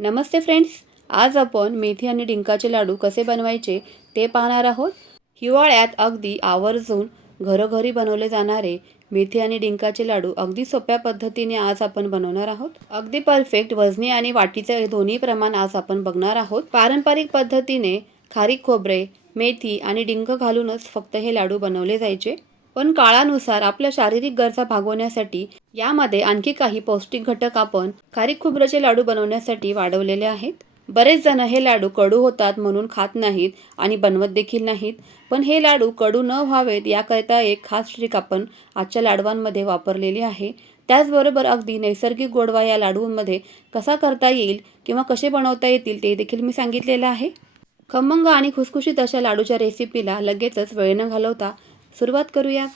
नमस्ते friends आज आपण मेथी आणि डिंकाचे लाडू कसे बनवायचे ते पाहणार आहोत. हिवाळ्यात अगदी आवर्जून घरोघरी बनवले जाणारे मेथी आणि डिंकाचे लाडू अगदी सोप्या पद्धतीने आज आपण बनवणार आहोत. अगदी परफेक्ट वजनी आणि वाटीचे दोन्ही प्रमाण आज आपण बघणार आहोत. पारंपरिक पद्धतीने खारीक खोबरे मेथी आणि डिंक घालूनच फक्त हे लाडू बनवले जायचे. पण काळानुसार आपल्या शारीरिक गरजा भागवण्यासाठी यामध्ये आणखी काही पौष्टिक घटक आपण खारीक खोबऱ्याचे लाडू बनवण्यासाठी वाढवलेले आहेत. बरेच जण हे लाडू कडू होतात म्हणून खात नाहीत आणि बनवत देखील नाहीत. पण हे लाडू कडू न व्हावेत याकरिता एक खास ट्रिक आपण आजच्या लाडवांमध्ये वापरलेली आहे. त्याचबरोबर अगदी नैसर्गिक गोडवा या लाडूंमध्ये कसा करता येईल किंवा कसे बनवता येतील ते देखील मी सांगितलेलं आहे. खमंग आणि खुसखुशीत अशा लाडूच्या रेसिपीला लगेचच वेळ न घालवता सुरुवात करूयात.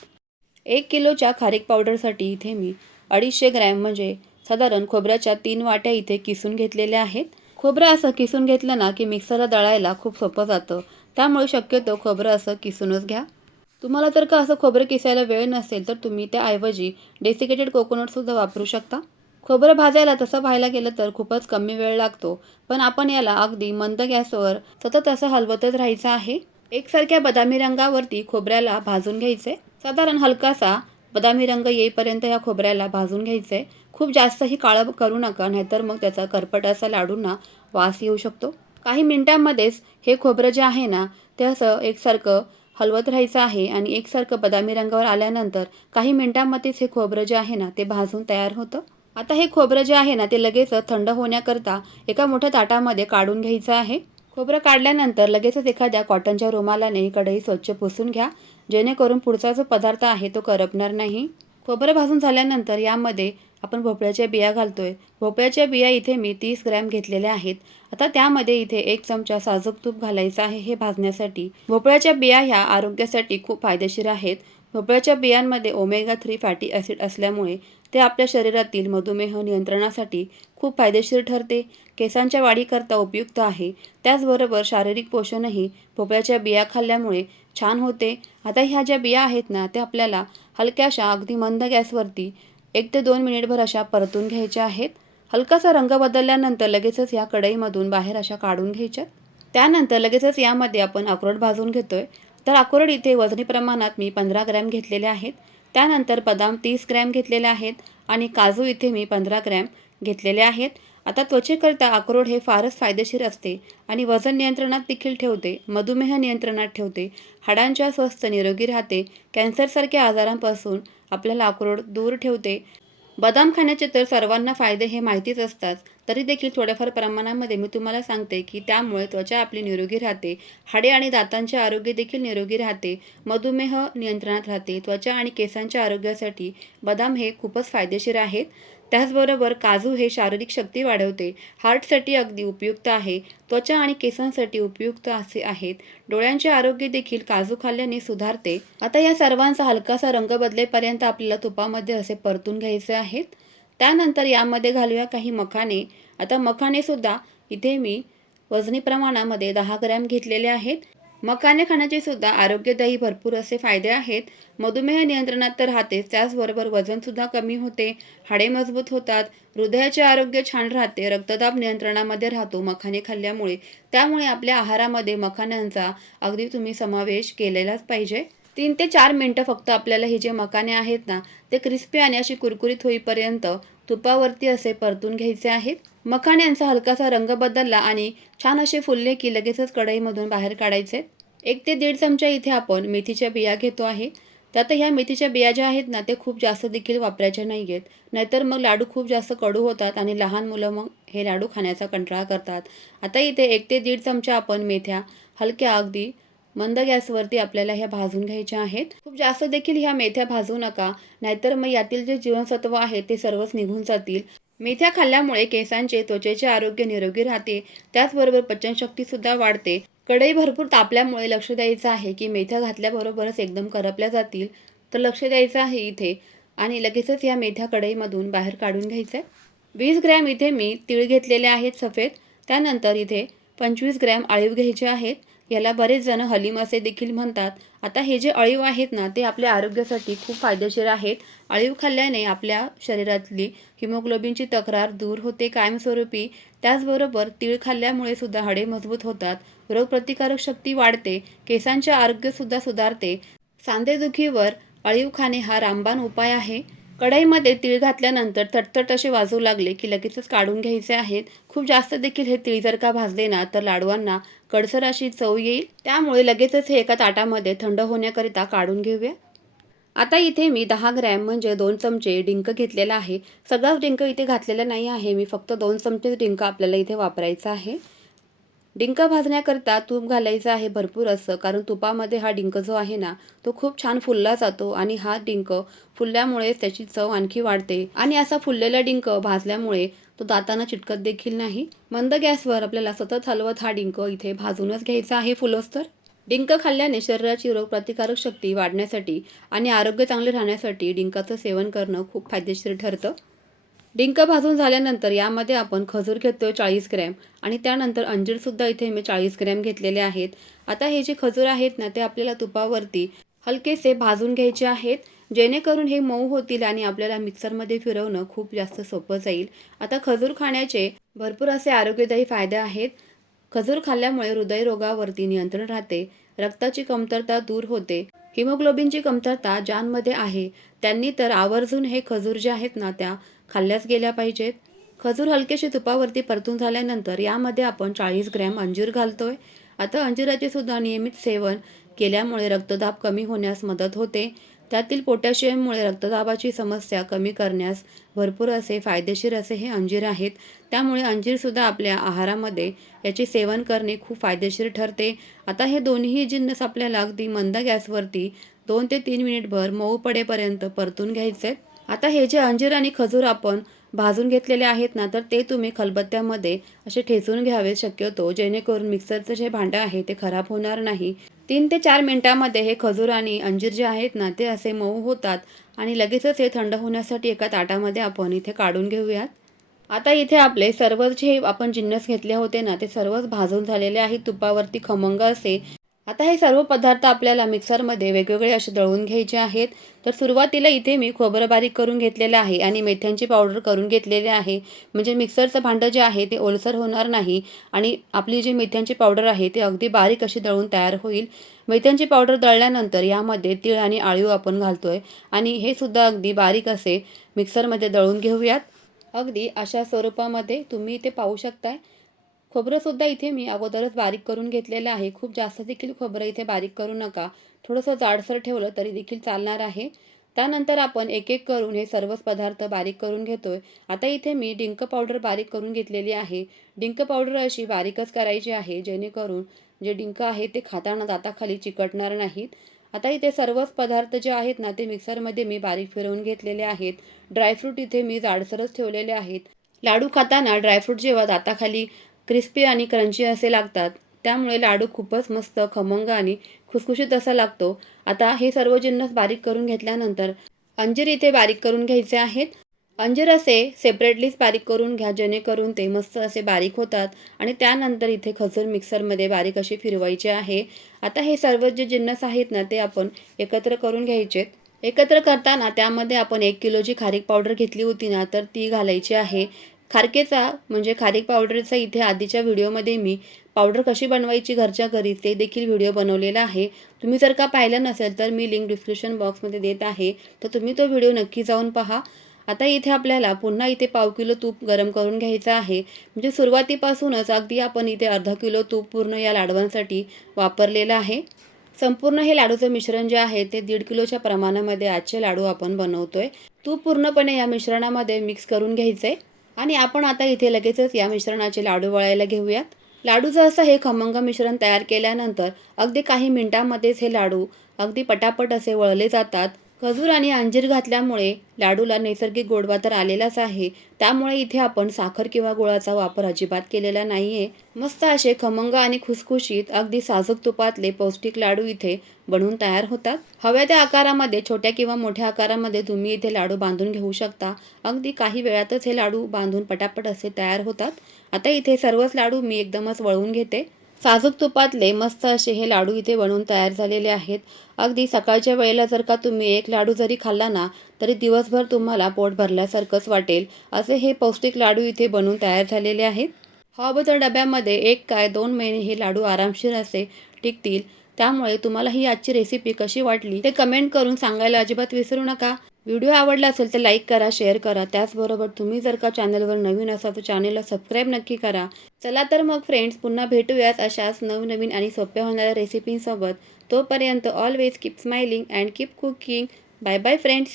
एक किलोच्या खारीक पावडरसाठी इथे मी अडीचशे ग्रॅम म्हणजे साधारण खोबऱ्याच्या तीन वाट्या इथे किसून घेतलेल्या आहेत. खोबरं असं किसून घेतलं ना की मिक्सरला दळायला खूप सोपं जातं. त्यामुळे शक्यतो खोबरं असं किसूनच घ्या. तुम्हाला जर का असं खोबरं किसायला वेळ नसेल तर तुम्ही त्याऐवजी डेसिकेटेड कोकोनटसुद्धा वापरू शकता. खोबरं भाजायला तसं पाहायला गेलं तर खूपच कमी वेळ लागतो. पण आपण याला अगदी मंद गॅसवर सतत असं हलवतच राहायचं आहे. एकसारख्या बदामी रंगावरती खोबऱ्याला भाजून घ्यायचे. साधारण हलकासा बदामी रंग येईपर्यंत या खोबऱ्याला भाजून घ्यायचं. आहे खूप जास्तही काळं करू नका नाहीतर मग त्याचा करपट असा लाडूंना वास येऊ शकतो. काही मिनिटांमध्येच हे खोबरं जे आहे ना ते असं एकसारखं हलवत राहायचं आहे आणि एकसारखं बदामी रंगावर आल्यानंतर काही मिनिटांमध्येच हे खोबरं जे आहे ना ते भाजून तयार होतं. आता हे खोबरं जे आहे ना ते लगेच थंड होण्याकरता एका मोठ्या ताटामध्ये काढून घ्यायचं आहे. खोबरं काढल्यानंतर लगेचच एखाद्या कॉटनच्या रुमालाने कढई स्वच्छ पुसून घ्या. जेणेकरून पुढचा जो पदार्थ आहे तो करपणार नाही. खोबरं भाजून झाल्यानंतर यामध्ये आपण भोपळ्याच्या बिया घालतोय. भोपळ्याच्या बिया इथे मी तीस ग्रॅम घेतलेल्या आहेत. आता त्यामध्ये इथे एक चमचा साजूक तूप घालायचं आहे हे भाजण्यासाठी. भोपळ्याच्या बिया ह्या आरोग्यासाठी खूप फायदेशीर आहेत. भोपळ्याच्या बियांमध्ये ओमेगा थ्री फॅटी ॲसिड असल्यामुळे ते आपल्या शरीरातील मधुमेह नियंत्रणासाठी खूप फायदेशीर ठरते. केसांच्या वाढीकरता उपयुक्त आहे. त्याचबरोबर शारीरिक पोषणही भोपळ्याच्या बिया खाल्ल्यामुळे छान होते. आता ह्या ज्या बिया आहेत ना त्या आपल्याला हलक्याशा अगदी मंद गॅसवरती एक ते दोन मिनिटभर अशा परतून घ्यायच्या आहेत. हलकासा रंग बदलल्यानंतर लगेचच या कढईमधून बाहेर अशा काढून घ्यायच्या त्यानंतर लगेचच यामध्ये आपण अक्रोड भाजून घेतोय. तर अक्रोड इथे वजनी प्रमाणात मी पंधरा ग्रॅम घेतलेले आहेत. त्यानंतर बदाम तीस ग्रॅम घेतलेले आहेत आणि काजू इथे मी पंधरा ग्रॅम घेतलेले आहेत. आता त्वचेकरता अक्रोड हे फारच फायदेशीर असते आणि वजन नियंत्रणात देखील ठेवते मधुमेह नियंत्रणात ठेवते हाडांच्या स्वस्थ निरोगी राहते कॅन्सरसारख्या आजारांपासून आपल्याला अक्रोड दूर ठेवते. बदाम खाण्याचे तर सर्वांना फायदे हे माहितीच असतात. तरी देखील थोड्याफार प्रमाणामध्ये मी तुम्हाला सांगते की त्यामुळे त्वचा आपली निरोगी राहते. हाडे आणि दातांचे आरोग्य देखील निरोगी राहते. मधुमेह नियंत्रणात राहते. त्वचा आणि केसांच्या आरोग्यासाठी बदाम हे खूपच फायदेशीर आहेत. त्याचबरोबर काजू हे शारीरिक शक्ती वाढवते. हार्टसाठी अगदी उपयुक्त आहे. त्वचा आणि केसांसाठी उपयुक्त असे आहेत. डोळ्यांचे आरोग्य देखील काजू खाल्ल्याने सुधारते. आता या सर्वांचा हलकासा रंग बदलेपर्यंत आपल्याला तुपामध्ये असे परतून घ्यायचे आहेत. त्यानंतर यामध्ये घालूया काही मखाने आता मखानेसुद्धा इथे मी वजनी प्रमाणामध्ये दहा ग्रॅम घेतलेले आहेत. मखाने खाण्याचे सुद्धा आरोग्यदायी भरपूर असे फायदे आहेत. मधुमेह नियंत्रणात तर राहतेच त्याचबरोबर वजनसुद्धा कमी होते हाडे मजबूत होतात हृदयाचे आरोग्य छान राहते रक्तदाब नियंत्रणामध्ये राहतो मखाने खाल्ल्यामुळे. त्यामुळे आपल्या आहारामध्ये मखाण्यांचा अगदी तुम्ही समावेश केलेलाच पाहिजे. तीन ते चार मिनटं फक्त आपल्याला हे जे मकाने आहेत ना ते क्रिस्पी आणि अशी कुरकुरीत होईपर्यंत तुपावरती असे परतून घ्यायचे आहेत. मखाण्यांचा हलकासा रंग बदलला आणि छान असे फुलले की लगेचच कढईमधून बाहेर काढायचे. एक ते दीड चमचा इथे आपण मेथीच्या बिया घेतो आहे. त्यात ह्या मेथीच्या बिया ज्या आहेत ना ते खूप जास्त देखील वापरायच्या नाही आहेत नाहीतर मग लाडू खूप जास्त कडू होतात आणि लहान मुलं मग हे लाडू खाण्याचा कंटाळा करतात. आता इथे एक ते दीड चमचा आपण मेथ्या हलक्या अगदी मंद गॅसवरती आपल्याला ह्या भाजून घ्यायच्या आहेत. खूप जास्त देखील ह्या मेथ्या भाजू नका नाहीतर मग यातील जे जीवनसत्व आहे ते सर्वच निघून जातील. मेथ्या खाल्ल्यामुळे केसांचे त्वचेचे आरोग्य निरोगी राहते. त्याचबरोबर पचनशक्तीसुद्धा वाढते. कढई भरपूर तापल्यामुळे लक्ष द्यायचं आहे की मेथ्या घातल्याबरोबरच एकदम करपल्या जातील. तर लक्ष द्यायचं आहे इथे. आणि लगेचच या मेथ्या कढईमधून बाहेर काढून घ्यायचं आहे वीस ग्रॅम इथे मी तीळ घेतलेले आहेत सफेद. त्यानंतर इथे पंचवीस ग्रॅम आळीव घ्यायचे आहेत. याला बरेच जण हलीम असे देखील म्हणतात. आता हे जे अळीव आहेत ना ते आपल्या आरोग्यासाठी खूप फायदेशीर आहेत. अळीव खाल्ल्याने आपल्या शरीरातली हिमोग्लोबिनची तक्रार दूर होते कायमस्वरूपी. त्याचबरोबर तीळ खाल्ल्यामुळे सुद्धा हाडे मजबूत होतात. रोगप्रतिकारक शक्ती वाढते. केसांचे आरोग्यसुद्धा सुधारते. सांधेदुखीवर अळीव खाणे हा रामबाण उपाय आहे. कढईमध्ये तीळ घातल्यानंतर तटतट असे वाजू लागले की लगेचच काढून घ्यायचे आहेत. खूप जास्त देखील हे तीळ जर का भाजले ना तर लाडवांना कडसर अशी चव येईल. त्यामुळे लगेचच हे एका ताटामध्ये थंड होण्याकरिता काढून घेऊया. आता इथे मी दहा ग्रॅम म्हणजे दोन चमचे डिंक घेतलेला आहे. सगळाच डिंक इथे घातलेला नाही आहे. मी फक्त दोन चमचे डिंक आपल्याला इथे वापरायचा आहे. डिंक भाजण्याकरता तूप घालायचं आहे भरपूर असं कारण तुपामध्ये हा डिंक जो आहे ना तो खूप छान फुलला जातो आणि हा डिंक फुलल्यामुळेच त्याची चव आणखी वाढते. आणि असा फुललेला डिंक भाजल्यामुळे तो दातांना चिटकत देखील नाही. मंद गॅसवर आपल्याला सतत हलवत हा डिंक इथे भाजूनच घ्यायचा आहे फुलोस्तर. डिंक खाल्ल्याने शरीराची रोगप्रतिकारक शक्ती वाढण्यासाठी आणि आरोग्य चांगले राहण्यासाठी डिंकाचं सेवन करणं खूप फायदेशीर ठरतं. डिंक भाजून झाल्यानंतर यामध्ये आपण खजूर घेतोय चाळीस ग्रॅम आणि त्यानंतर अंजीरसुद्धा इथे मी चाळीस ग्रॅम घेतलेले आहेत. आता हे जे खजूर आहेत ना ते आपल्याला तुपावरती हलकेसे भाजून घ्यायचे आहेत जेणेकरून हे मऊ होतील आणि आपल्याला मिक्सरमध्ये फिरवणं खूप जास्त सोपं जाईल. आता खजूर खाण्याचे भरपूर असे आरोग्यदायी फायदे आहेत. खजूर खाल्ल्यामुळे हृदयरोगावरती नियंत्रण राहते रक्ताची कमतरता दूर होते. हिमोग्लोबिनची कमतरता ज्यांमध्ये आहे त्यांनी तर आवर्जून हे खजूर जे आहेत ना त्या खाल्ल्याच गेल्या पाहिजेत. खजूर हलकेशी तुपावरती परतून झाल्यानंतर यामध्ये आपण चाळीस ग्रॅम अंजीर घालतोय. आता अंजिराचे सुद्धा नियमित सेवन केल्यामुळे रक्तदाब कमी होण्यास मदत होते. त्यातील पोटॅशियममुळे रक्तदाबाची समस्या कमी करण्यास भरपूर असे फायदेशीर असे हे अंजीर आहेत. त्यामुळे अंजीरसुद्धा आपल्या आहारामध्ये याचे सेवन करणे खूप फायदेशीर ठरते. आता हे दोन्ही जिन्नस आपल्याला अगदी मंद गॅसवरती दोन ते तीन मिनिटभर मऊ पडेपर्यंत परतून घ्यायचे आहेत आता हे जे अंजीर आणि खजूर आपण भाजून घेतलेले आहेत ना तर ते तुम्ही खलबत्त्यामध्ये असे ठेचून घ्यावे शक्यतो जेणेकरून मिक्सरचं जे भांडं आहे ते खराब होणार नाही. तीन ते चार मिनटामध्ये हे खजूर आणि अंजीर जे आहेत ना ते असे मऊ होतात आणि लगेचच हे थंड होण्यासाठी एका ताटामध्ये आपण इथे काढून घेऊयात. आता इथे आपले सर्व जे आपण जिन्नस घेतले होते ना ते सर्वच भाजून झालेले आहेत. तुपावरती खमंग असे आता हे सर्व पदार्थ आपल्याला मिक्सरमध्ये वेगवेगळे असे दळून घ्यायचे आहेत. तर सुरुवातीला इथे मी खोबरं बारीक करून घेतलेलं आहे आणि मेथ्यांची पावडर करून घेतलेली आहे. म्हणजे मिक्सरचं भांडं जे आहे ते ओलसर होणार नाही आणि आपली जी मेथ्यांची पावडर आहे ते अगदी बारीक अशी दळून तयार होईल. मेथ्यांची पावडर दळल्यानंतर यामध्ये तीळ आणि आळीव आपण घालतोय आणि हे सुद्धा अगदी बारीक असे मिक्सरमध्ये दळून घेऊयात. अगदी अशा स्वरूपामध्ये तुम्ही इथे पाहू शकताय. खोबरंसुद्धा इथे मी अगोदरच बारीक करून घेतलेलं आहे. खूप जास्त देखील खोबरं इथे बारीक करू नका. थोडंसं जाडसर ठेवलं तरी देखील चालणार आहे. त्यानंतर आपण एक एक करून हे सर्वच पदार्थ बारीक करून घेतोय. आता इथे मी डिंक पावडर बारीक करून घेतलेली आहे. डिंक पावडर अशी बारीकच करायची आहे जेणेकरून जे डिंक आहे ते खाताना दाताखाली चिकटणार नाहीत. आता इथे सर्वच पदार्थ जे आहेत ना ते मिक्सरमध्ये मी बारीक फिरवून घेतलेले आहेत. ड्रायफ्रूट इथे मी जाडसरच ठेवलेले आहेत. लाडू खाताना ड्रायफ्रूट जेव्हा दाताखाली क्रिस्पी आणि क्रंची असे लागतात. त्यामुळे लाडू खूपच मस्त खमंग आणि खुसखुशीत असा लागतो. आता हे सर्व जिन्नस बारीक करून घेतल्यानंतर अंजीर इथे बारीक करून घ्यायचे आहेत. अंजीर असे सेपरेटलीच बारीक करून घ्या जेणेकरून ते मस्त असे बारीक होतात आणि त्यानंतर इथे खजूर मिक्सरमध्ये बारीक अशी फिरवायचे आहे. आता हे सर्व जे जिन्नस आहेत ना ते आपण एकत्र करून घ्यायचेत एकत्र करताना त्यामध्ये आपण एक किलोची खारीक पावडर घेतली होती ना तर ती घालायची आहे. खारकेचा म्हणजे खारीक पावडरचा इथे आधीच्या व्हिडिओमध्ये मी पावडर कशी बनवायची घरच्या घरी ते देखील व्हिडिओ बनवलेला आहे. तुम्ही जर का पाहिलं नसेल तर मी लिंक डिस्क्रिप्शन बॉक्समध्ये देत आहे. तर तुम्ही तो व्हिडिओ नक्की जाऊन पहा. आता इथे आपल्याला पुन्हा इथे पाव किलो तूप गरम करून घ्यायचं आहे. म्हणजे सुरुवातीपासूनच अगदी आपण इथे अर्धा किलो तूप पूर्ण या लाडवांसाठी वापरलेलं आहे. संपूर्ण हे लाडूचं मिश्रण जे आहे ते दीड किलोच्या प्रमाणामध्ये आजचे लाडू आपण बनवतोय. तूप पूर्णपणे या मिश्रणामध्ये मिक्स करून घ्यायचं आहे आणि आपण आता इथे लगेचच या मिश्रणाचे लाडू वळायला घेऊयात. लाडूचं असं हे खमंग मिश्रण तयार केल्यानंतर अगदी काही मिनिटांमध्येच हे लाडू अगदी पटापट असे वळले जातात. खजूर आणि अंजीर घातल्यामुळे लाडूला नैसर्गिक गोडवा तर आलेलाच आहे. त्यामुळे इथे आपण साखर किंवा गुळाचा वापर अजिबात केलेला नाही आहे मस्त असे खमंग आणि खुसखुशीत अगदी साजूक तुपातले पौष्टिक लाडू इथे बनवून तयार होतात. हव्या त्या आकारामध्ये छोट्या किंवा मोठ्या आकारामध्ये तुम्ही इथे लाडू बांधून घेऊ शकता. अगदी काही वेळातच हे लाडू बांधून पटापट असे तयार होतात. आता इथे सर्वच लाडू मी एकदमच वळवून घेते. साजूक तुपातले मस्त असे हे लाडू इथे बनवून तयार झालेले आहेत. अगदी सकाळच्या वेळेला जर का तुम्ही एक लाडू जरी खाल्ला ना तरी दिवसभर तुम्हाला पोट भरल्यासारखंच वाटेल. असे हे पौष्टिक लाडू इथे बनवून तयार झालेले आहेत. हॉबच्या डब्यामध्ये एक काय दोन महिने हे लाडू आरामशीर असे टिकतील. त्यामुळे तुम्हाला ही आजची रेसिपी कशी वाटली ते कमेंट करून सांगायला अजिबात विसरू नका. व्हिडिओ आवडला असेल तर लाईक करा शेअर करा. त्याचबरोबर तुम्ही जर का चॅनलवर नवीन असाल तर चॅनलला सबस्क्राईब नक्की करा. चला तर मग फ्रेंड्स पुन्हा भेटूयात अशाच नवनवीन आणि सोप्या होणाऱ्या रेसिपींसोबत तोपर्यंत always keep smiling and keep cooking bye bye friends